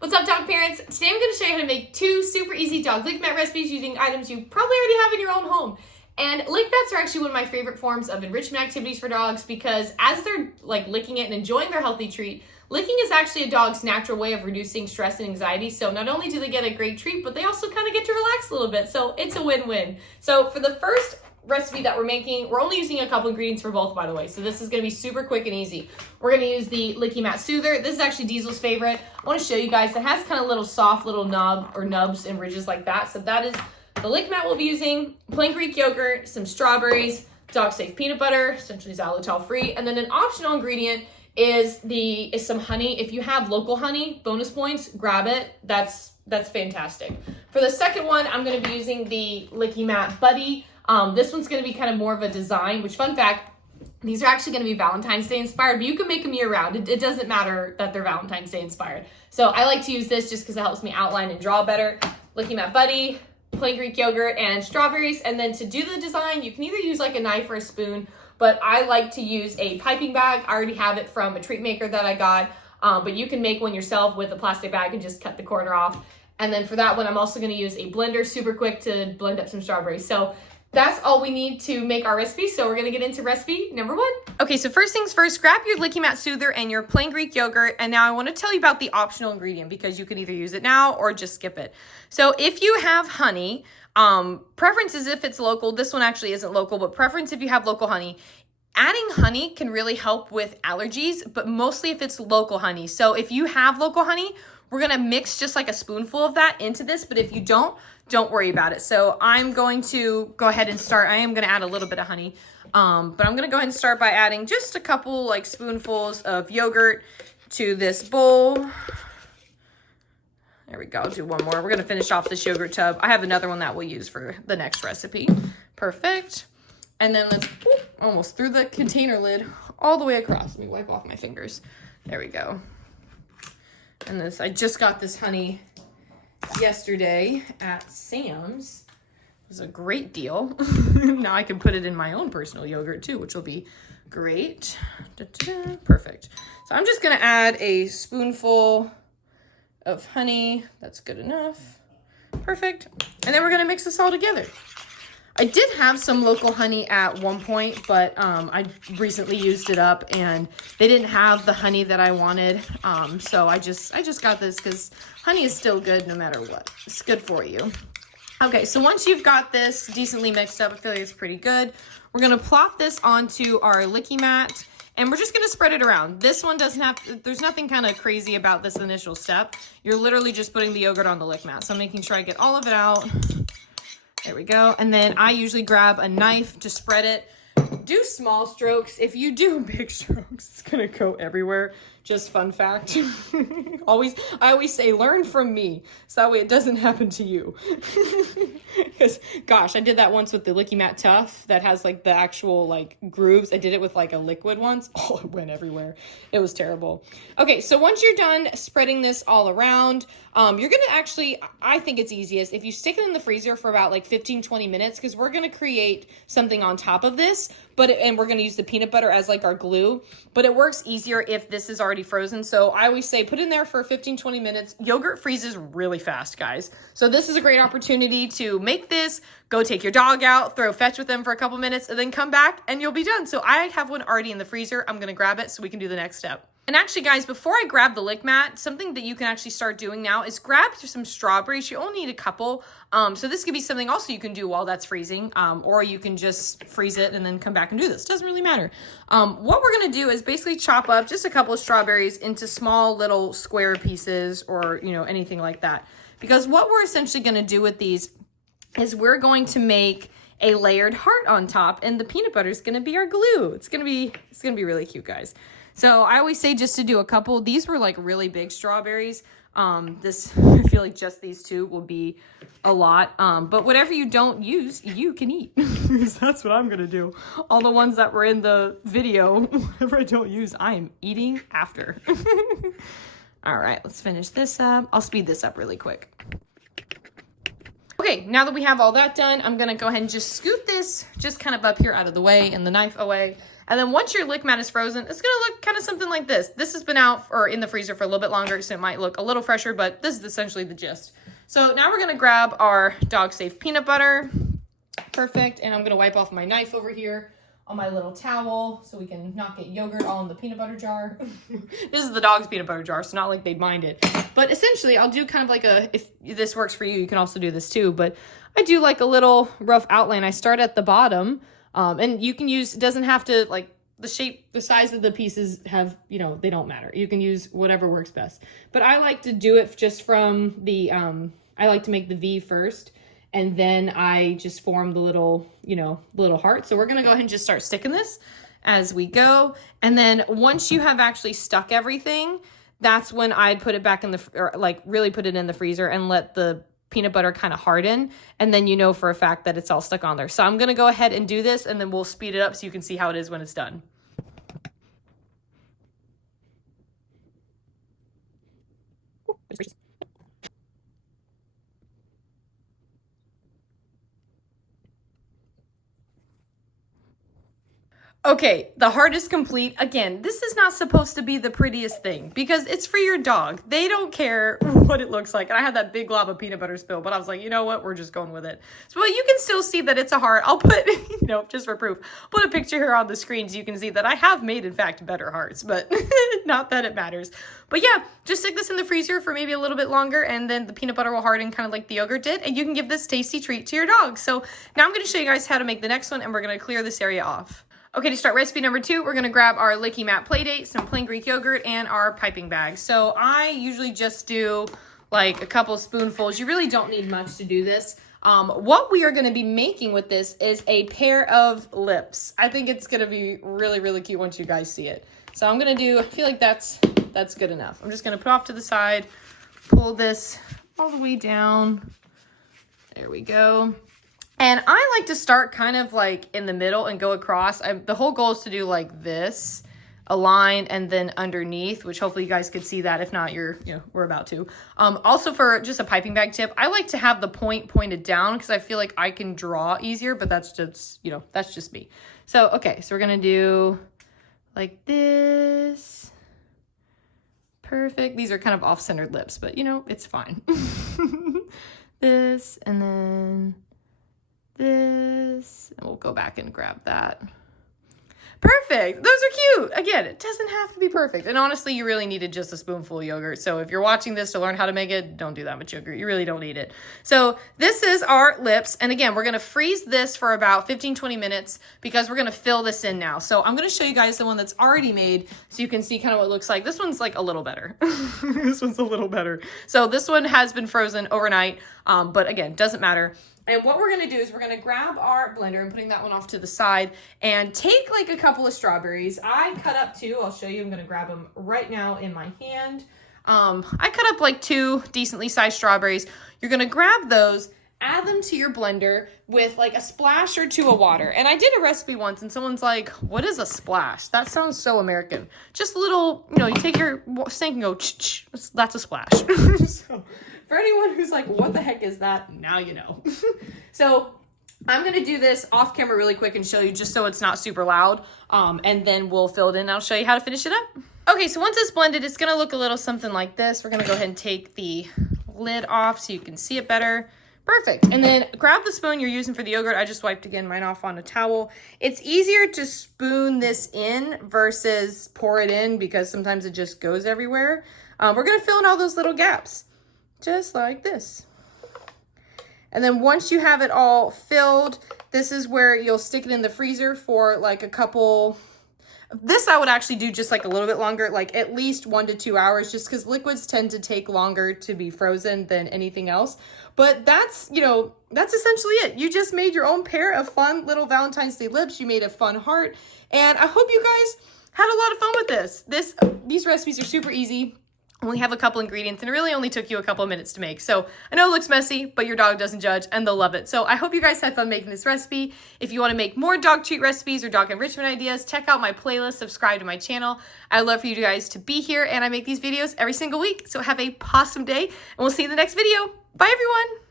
What's up, dog parents? Today I'm going to show you how to make 2 super easy dog Lickimat recipes using items you probably already have in your own home. And Lickmats are actually one of my favorite forms of enrichment activities for dogs because as they're licking it and enjoying their healthy treat, licking is actually a dog's natural way of reducing stress and anxiety. So not only do they get a great treat, but they also kind of get to relax a little bit. So it's a win-win. So for the first recipe that we're making, we're only using a couple ingredients for both, by the way. So this is going to be super quick and easy. We're going to use the Lickimat Soother. This is actually Diesel's favorite. I want to show you guys. It has kind of little soft little nubs and ridges like that. So that is the Lickimat we'll be using. Plain Greek yogurt, some strawberries, dog safe peanut butter, essentially xylitol free, and then an optional ingredient is some honey. If you have local honey, bonus points, grab it. That's fantastic. For the second one, I'm going to be using the Lickimat Buddy. This one's going to be kind of more of a design, which fun fact, these are actually going to be Valentine's Day inspired, but you can make them year round. It doesn't matter that they're Valentine's Day inspired. So I like to use this just because it helps me outline and draw better. Lickimat Buddy, plain Greek yogurt, and strawberries. And then to do the design, you can either use like a knife or a spoon, but I like to use a piping bag. I already have it from a treat maker that I got, but you can make one yourself with a plastic bag and just cut the corner off. And then for that one, I'm also going to use a blender, super quick to blend up some strawberries. So that's all we need to make our recipe. So we're going to get into recipe number 1. Okay, so first things first, grab your Lickimat Soother and your plain Greek yogurt. And now I want to tell you about the optional ingredient because you can either use it now or just skip it. So if you have honey, preference is if it's local. This one actually isn't local, but preference if you have local honey. Adding honey can really help with allergies, but mostly if it's local honey. So if you have local honey, we're going to mix just like a spoonful of that into this, but if you don't worry about it. So I'm going to go ahead and start. I am going to add a little bit of honey, but I'm going to go ahead and start by adding just a couple like spoonfuls of yogurt to this bowl. There we go. I'll do one more. We're going to finish off this yogurt tub. I have another one that we'll use for the next recipe. Perfect. And then let's almost through the container lid all the way across. Let me wipe off my fingers. There we go. And this, I just got this honey yesterday at Sam's. It was a great deal. Now I can put it in my own personal yogurt too, which will be great. Perfect. So I'm just gonna add a spoonful of honey. That's good enough. Perfect. And then we're gonna mix this all together. I did have some local honey at one point, but I recently used it up and they didn't have the honey that I wanted. So I just got this because honey is still good no matter what. It's good for you. Okay, so once you've got this decently mixed up, I feel like it's pretty good. We're gonna plop this onto our Lickimat and we're just gonna spread it around. This one doesn't have, there's nothing kind of crazy about this initial step. You're literally just putting the yogurt on the Lickimat. So I'm making sure I get all of it out. There we go. And then I usually grab a knife to spread it. Do small strokes. If you do big strokes, it's going to go everywhere. Just fun fact. I always say, learn from me. So that way it doesn't happen to you. Because, gosh, I did that once with the Lickimat Tough that has like the actual like grooves. I did it with like a liquid once. Oh, it went everywhere. It was terrible. Okay, so once you're done spreading this all around, you're going to actually, I think it's easiest if you stick it in the freezer for about like 15-20 minutes because we're going to create something on top of this. And we're going to use the peanut butter as like our glue, but it works easier if this is already frozen. So I always say put in there for 15-20 minutes. Yogurt freezes really fast, guys. So this is a great opportunity to make this, go take your dog out, throw fetch with them for a couple minutes, and then come back and you'll be done. So I have one already in the freezer. I'm going to grab it so we can do the next step. And actually, guys, before I grab the Lickimat, something that you can actually start doing now is grab some strawberries. You only need a couple. So this could be something also you can do while that's freezing, or you can just freeze it and then come back and do this. Doesn't really matter. What we're going to do is basically chop up just a couple of strawberries into small little square pieces or, you know, anything like that. Because what we're essentially going to do with these is we're going to make a layered heart on top, and the peanut butter is going to be our glue. It's going to be really cute, guys. So I always say just to do a couple. These were like really big strawberries. I feel like just these 2 will be a lot. But whatever you don't use, you can eat. That's what I'm going to do. All the ones that were in the video, whatever I don't use, I am eating after. All right, let's finish this up. I'll speed this up really quick. Okay, now that we have all that done, I'm going to go ahead and just scoot this just kind of up here out of the way and the knife away. And then once your Lickimat is frozen, it's gonna look kind of something like this. This has been out or in the freezer for a little bit longer, so it might look a little fresher, but this is essentially the gist. So now we're gonna grab our dog safe peanut butter. Perfect. And I'm gonna wipe off my knife over here on my little towel so we can not get yogurt all in the peanut butter jar. This is the dog's peanut butter jar, so not like they'd mind it. But essentially, I'll do kind of like if this works for you, you can also do this too, but I do like a little rough outline. I start at the bottom, and you can use, it doesn't have to, like, the shape, the size of the pieces have, you know, they don't matter. You can use whatever works best. But I like to do it just from the, I like to make the V first, and then I just form the little, you know, little heart. So we're going to go ahead and just start sticking this as we go. And then once you have actually stuck everything, that's when I'd put it back in the, or like really put it in the freezer and let the peanut butter kind of harden. And then you know for a fact that it's all stuck on there. So I'm going to go ahead and do this, and then we'll speed it up so you can see how it is when it's done. Okay, the heart is complete. Again, this is not supposed to be the prettiest thing because it's for your dog. They don't care what it looks like. And I had that big glob of peanut butter spill, but I was like, you know what? We're just going with it. So you can still see that it's a heart. I'll put, you know, just for proof, put a picture here on the screen so you can see that I have made, in fact, better hearts, but not that it matters. But yeah, just stick this in the freezer for maybe a little bit longer, and then the peanut butter will harden kind of like the yogurt did, and you can give this tasty treat to your dog. So now I'm going to show you guys how to make the next one, and we're going to clear this area off. Okay, to start recipe number 2, we're gonna grab our Lickimat Playdate, some plain Greek yogurt, and our piping bag. So I usually just do like a couple spoonfuls. You really don't need much to do this. What we are gonna be making with this is a pair of lips. I think it's gonna be really, really cute once you guys see it. So I'm gonna do, I feel like that's good enough. I'm just gonna put off to the side, pull this all the way down. There we go. And I like to start kind of like in the middle and go across. The whole goal is to do like this, a line, and then underneath, which hopefully you guys could see that. If not, we're about to. Also for just a piping bag tip, I like to have the point pointed down because I feel like I can draw easier, but that's just, that's just me. So, okay, so we're gonna do like this. Perfect. These are kind of off-centered lips, but it's fine. This, and then this, and we'll go back and grab that. Perfect. Those are cute. Again, it doesn't have to be perfect. And honestly, you really needed just a spoonful of yogurt. So if you're watching this to learn how to make it, don't do that much yogurt. You really don't need it. So this is our lips. And again, we're going to freeze this for about 15-20 minutes because we're going to fill this in now. So I'm going to show you guys the one that's already made so you can see kind of what it looks like. This one's like a little better. This one's a little better. So this one has been frozen overnight. But again, doesn't matter. And what we're going to do is we're going to grab our blender and putting that one off to the side and take like a couple of strawberries. I cut up 2. I'll show you. I'm going to grab them right now in my hand. I cut up like 2 decently sized strawberries. You're going to grab those, add them to your blender with like a splash or 2 of water. And I did a recipe once and someone's like, what is a splash? That sounds so American. Just a little, you take your sink and go, ch-ch. That's a splash. So, for anyone who's like, what the heck is that? Now you know. So I'm going to do this off camera really quick and show you just so it's not super loud. And then we'll fill it in and I'll show you how to finish it up. Okay, so once it's blended, it's going to look a little something like this. We're going to go ahead and take the lid off so you can see it better. Perfect. And then grab the spoon you're using for the yogurt. I just wiped again mine off on a towel. It's easier to spoon this in versus pour it in because sometimes it just goes everywhere. We're going to fill in all those little gaps. Just like this. And then once you have it all filled, this is where you'll stick it in the freezer for like a couple. This I would actually do just like a little bit longer, like at least 1 to 2 hours, just because liquids tend to take longer to be frozen than anything else. But that's, that's essentially it. You just made your own pair of fun little Valentine's Day lips. You made a fun heart. And I hope you guys had a lot of fun with this. These recipes are super easy. Only have a couple ingredients and it really only took you a couple of minutes to make. So I know it looks messy, but your dog doesn't judge and they'll love it. So I hope you guys had fun making this recipe. If you want to make more dog treat recipes or dog enrichment ideas, check out my playlist, subscribe to my channel. I'd love for you guys to be here and I make these videos every single week. So have a awesome day and we'll see you in the next video. Bye everyone.